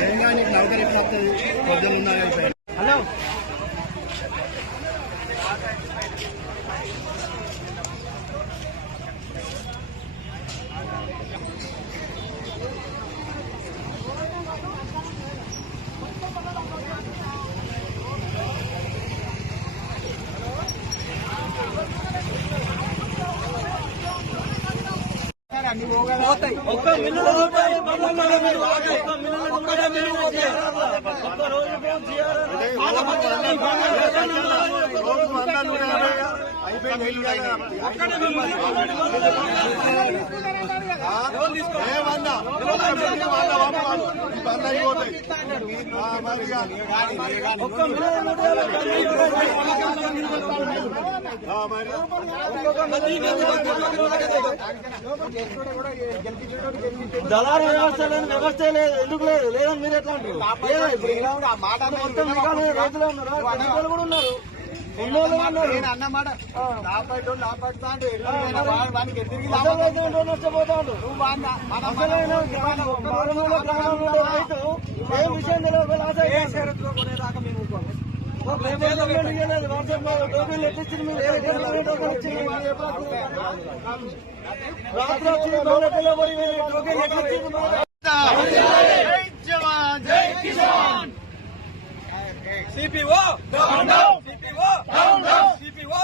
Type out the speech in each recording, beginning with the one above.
ఒక్క మిల్లులో పోతాయి, మళ్ళా పొద్దున్న హలో? ఒక్క మిల్లులో ఒక్కటే మిల్లు పోతాయి. ఒక్క రోజు మేము జీఆర్ఆర్ పాల పత్రాలు ఈ బాగా చేస్తున్నారు. ఒక్కటే మిల్లు. ఎవరు తీసుకోవాలి? ఒక్క మిల్లు నూట యాభై మిల్లు దళారు వ్యవస్థ లేదు వ్యవస్థ లేదు ఎందుకు లేదు? లేదని మీరు ఎట్లా అంటారు? రైతులు ఉన్నారా కూడా ఉన్నారు. ఉన్నారు అన్నమాట లాపడ్డోళ్ళు లాపడతా అంటే వానికి ఎదురు అసలు రైతు ఏంటో నష్టపోతా ఉంటారు అసలైన మానవుల ప్రాణంలో రైతు ఏం విషయం తెలియదు లాస్ అయిపోతారు. ఓ ప్రభుత్వం గవర్నమెంట్ ఇయ్యలేదు. వాట్సాప్లో టోకెన్లు ఎట్టిచ్చింది మీరు? ఏ రకమైన టోకెన్ ఇచ్చింది? మీరు ఎప్పుడు వస్తుంది? రాత్రి వచ్చి దౌలతుల్లో పోయి వీళ్ళు టోకెన్ ఎట్టిచ్చింది మరి? CPO CPO CPO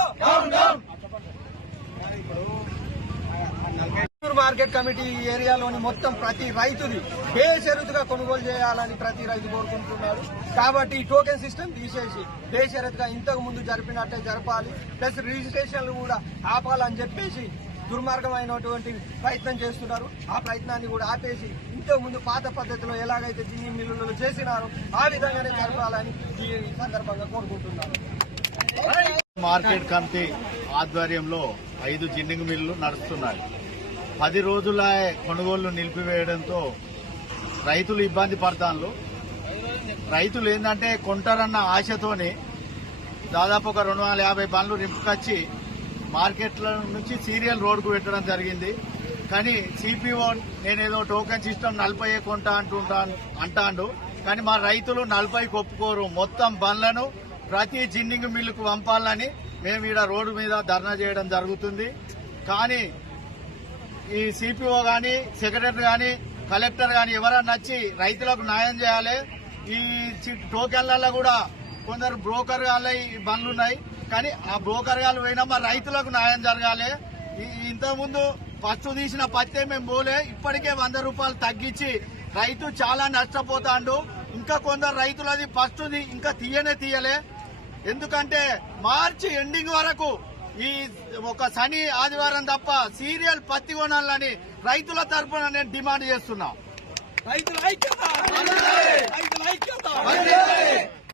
Chittoor market committee ఏరియాలోని మొత్తం ప్రతి రైతుని బేషరతుగా కొనుగోలు చేయాలని ప్రతి రైతు కోరుకుంటున్నారు కాబట్టి ఈ టోకెన్ సిస్టమ్ తీసేసి బేషరతుగా ఇంతకు ముందు జరిపినట్టే జరపాలి. ప్లస్ రిజిస్ట్రేషన్లు కూడా ఆపాలని చెప్పేసి దుర్మార్గమైనటువంటి ప్రయత్నం చేస్తున్నారు. ఆ ప్రయత్నాన్ని కూడా ఆపేసి ఇంతకు ముందు పాత పద్ధతిలో ఎలాగైతే జిన్ని మిల్లులు చేసినారో ఆ విధంగానే జరపాలని ఈ సందర్భంగా కోరుకుంటున్నారు మార్కెట్ కమిటీ ఆధ్వర్యంలో ఐదు జిన్నింగ్ మిల్లు నడుస్తున్నాయి. పది రోజుల కొనుగోళ్ళు నిలిపివేయడంతో రైతులు ఇబ్బంది పడతాను రైతులు ఏంటంటే కొంటారన్న ఆశతోని దాదాపు ఒక రెండు వందల యాభై బండ్లు రింపుకొచ్చి మార్కెట్ల నుంచి సీరియల్ రోడ్కు పెట్టడం జరిగింది. కానీ సిపిఓ నేనేదో టోకెన్ సిస్టమ్ నలభై కొంటా అంటుంటాను అంటాండు. కానీ మా రైతులు నలభైకి ఒప్పుకోరు. మొత్తం బండ్లను ప్రతి జిన్నింగ్ మిల్లుకు పంపాలని మేము ఈడ రోడ్డు మీద ధర్నా చేయడం జరుగుతుంది. కానీ ఈ సిపిఓ గాని సెక్రటరీ గాని కలెక్టర్ గాని ఎవరన్నా వచ్చి రైతులకు న్యాయం చేయాలి. ఈ టోకెన్లలో కూడా కొందరు బ్రోకర్ గాళ్ళ ఈ బండ్లు ఉన్నాయి. కానీ ఆ బ్రోకర్ గాళ్ళు పోయినా మా రైతులకు న్యాయం జరగాలి. ఇంతకుముందు ఫస్ట్ తీసిన పత్తే మేము పోలే. ఇప్పటికే వంద రూపాయలు తగ్గించి రైతు చాలా నష్టపోతాండు. ఇంకా కొందరు రైతులది ఫస్ట్ ఇంకా తీయనే తీయలే. ఎందుకంటే మార్చి ఎండింగ్ వరకు ఈ ఒక శని ఆదివారం తప్ప సీరియల్ పత్తి కొనాలని రైతుల తరఫున నేను డిమాండ్ చేస్తున్నా. రైతుల ఐక్యత! రైతుల ఐక్యత!